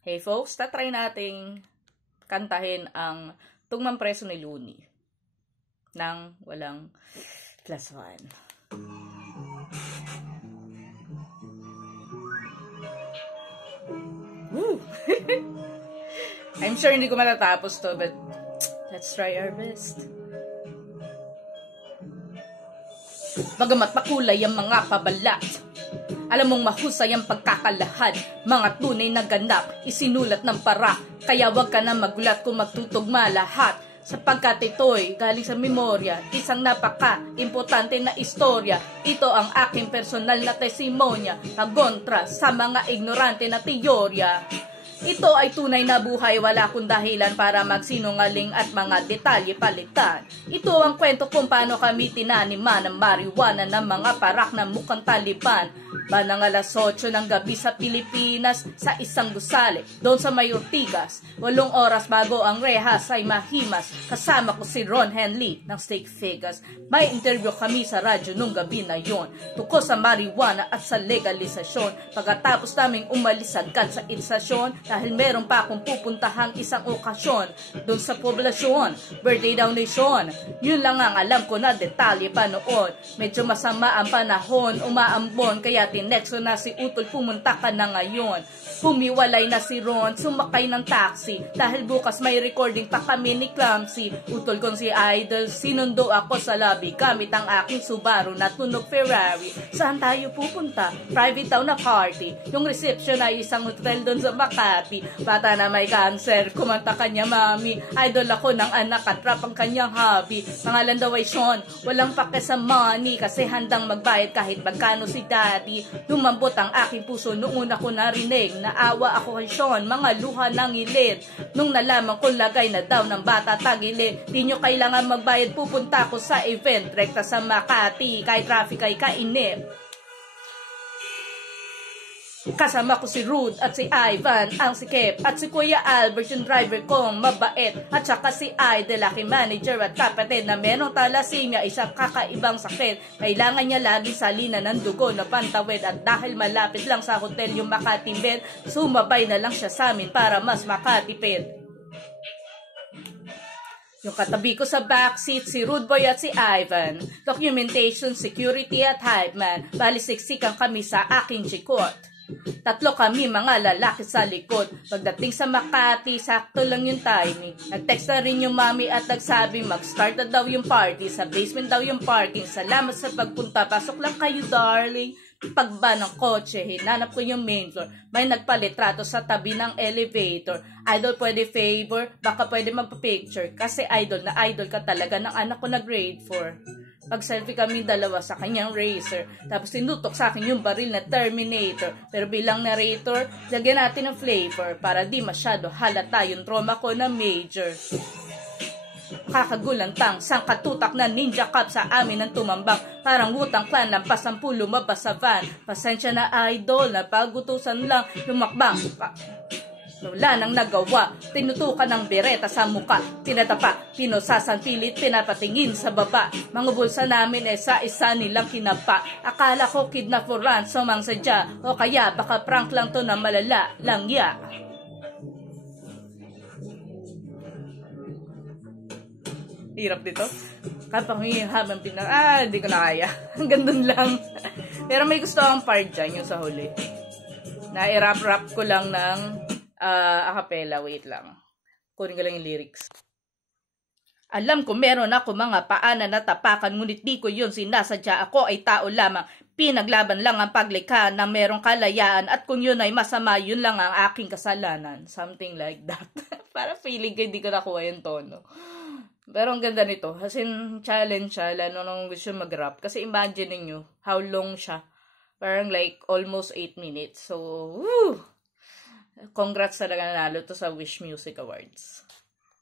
Hey folks, tatry nating kantahin ang Tugmang Preso ni Looney nang walang plus one. Woo! I'm sure hindi ko matatapos to, but let's try our best. Bagamat makulay ang mga pabalat, alam mong mahusay ang pagkakalahad, mga tunay na ganap, isinulat ng para. Kaya wag ka na magulat kung magtutugma lahat, sapagkat ito'y galing sa memorya, isang napaka-importante na istorya. Ito ang aking personal na testimonya, pagontra sa mga ignorante na teorya. Ito ay tunay na buhay, wala akong dahilan para magsinungaling at mga detalye palitan. Ito ang kwento kung paano kami tinaniman ng marijuana ng mga parak na mukhang Taliban. Banang alas 8 ng gabi sa Pilipinas, sa isang gusali, doon sa may Ortigas. 8 oras bago ang rehas ay mahimas. Kasama ko si Ron Henley ng Steak Vegas. May interview kami sa radyo nung gabi na yon, tungkol sa marijuana at sa legalisasyon. Pagkatapos naming umalis agad sa instasyon, dahil meron pa akong pupuntahang isang okasyon doon sa poblasyon, birthday donation. Yun lang ang alam ko na detalye pa noon. Medyo masama ang panahon, umaambon, kaya tinexo na si Utol, pumunta ka na ngayon. Humiwalay na si Ron, sumakay ng taxi, dahil bukas may recording pa kami ni Clumsy. Utol kong si Idol, sinundo ako sa lobby gamit ang aking Subaru na tunog Ferrari. Saan tayo pupunta? Private daw na party. Yung reception ay isang hotel doon sa Makati. Bata na may cancer, kumanta kanya mami. Idol ako ng anak at rap ang kanyang hobby. Pangalan daw ay Sean, walang pake sa money, kasi handang magbayad kahit magkano si daddy. Lumambot ang aking puso noong una ko narinig, naawa ako kay Sean, mga luha ng ilid. Nung nalaman ko lagay na daw ng bata tagilid, di nyo kailangan magbayad, pupunta ko sa event, rekta sa Makati, kahit traffic ay kainip. Kasama ko si Rude at si Ivan, ang sikip, at si Kuya Albert, yung driver kong mabait, at saka si Idol, aking manager at kapatid na merong thalassemia, isang kakaibang sakit. Kailangan niya lagi salinan ng dugo na pantawid, at dahil malapit lang sa hotel yung Makati bed, sumabay na lang siya sa amin para mas makatipid. Yung katabi ko sa backseat, si Rude Boy at si Ivan. Documentation, security at hype man. Bali siksikan kami sa aking chikot. 3 kami mga lalaki sa likod. Pagdating sa Makati, sakto lang yung timing. Nag-text na rin yung mami at nagsabi mag-start na daw yung party. Sa basement daw yung parking. Salamat sa pagpunta, pasok lang kayo darling. Pagba ng kotse, hinanap ko yung main floor. May nagpalitrato sa tabi ng elevator. Idol, pwede favor? Baka pwede magpa-picture. Kasi idol na idol ka talaga ng anak ko na grade 4. Pag-selfie kami dalawa sa kanyang racer. Tapos tinutok sa akin yung baril na Terminator. Pero bilang narrator, lagyan natin ng flavor para di masyado halata yung trauma ko na major. Kakagulantang, sangkatutak na ninja cop sa amin ang tumambang. Parang Wu-Tang Clan, lampas 10 lumabas sa van. Pasensya na idol, napagutusan lang lumakbang. Wala nang nagawa, tinutukan ng bereta sa muka, tinatapa, pinosasan pilit, pinapatingin sa baba. Mga bulsa namin sa isa nilang kinapa. Akala ko kidnap for ransom ang sadya, o kaya baka prank lang to na malala lang ya. Hirap dito. Kapag habang hindi ko na kaya. Hanggang dun lang. Pero may gusto akong part dyan, yung sa huli. Na i-rap-rap ko lang ng acapella, wait lang. Kunin ko lang yung lyrics. Alam ko meron ako mga paanan na tapakan, ngunit di ko yun sinasadya. Ako ay tao lamang, pinaglaban lang ang paglikha na merong kalayaan, at kung yun ay masama, yun lang ang aking kasalanan. Something like that. Para feeling ko hindi ko nakuha yung tono. Pero ang ganda nito, as in challenge siya, lalo nung gusto mag-rap. Kasi imagine niyo how long siya. Parang like almost 8 minutes. So, woo! Congrats talaga, nanalo to sa Wish Music Awards.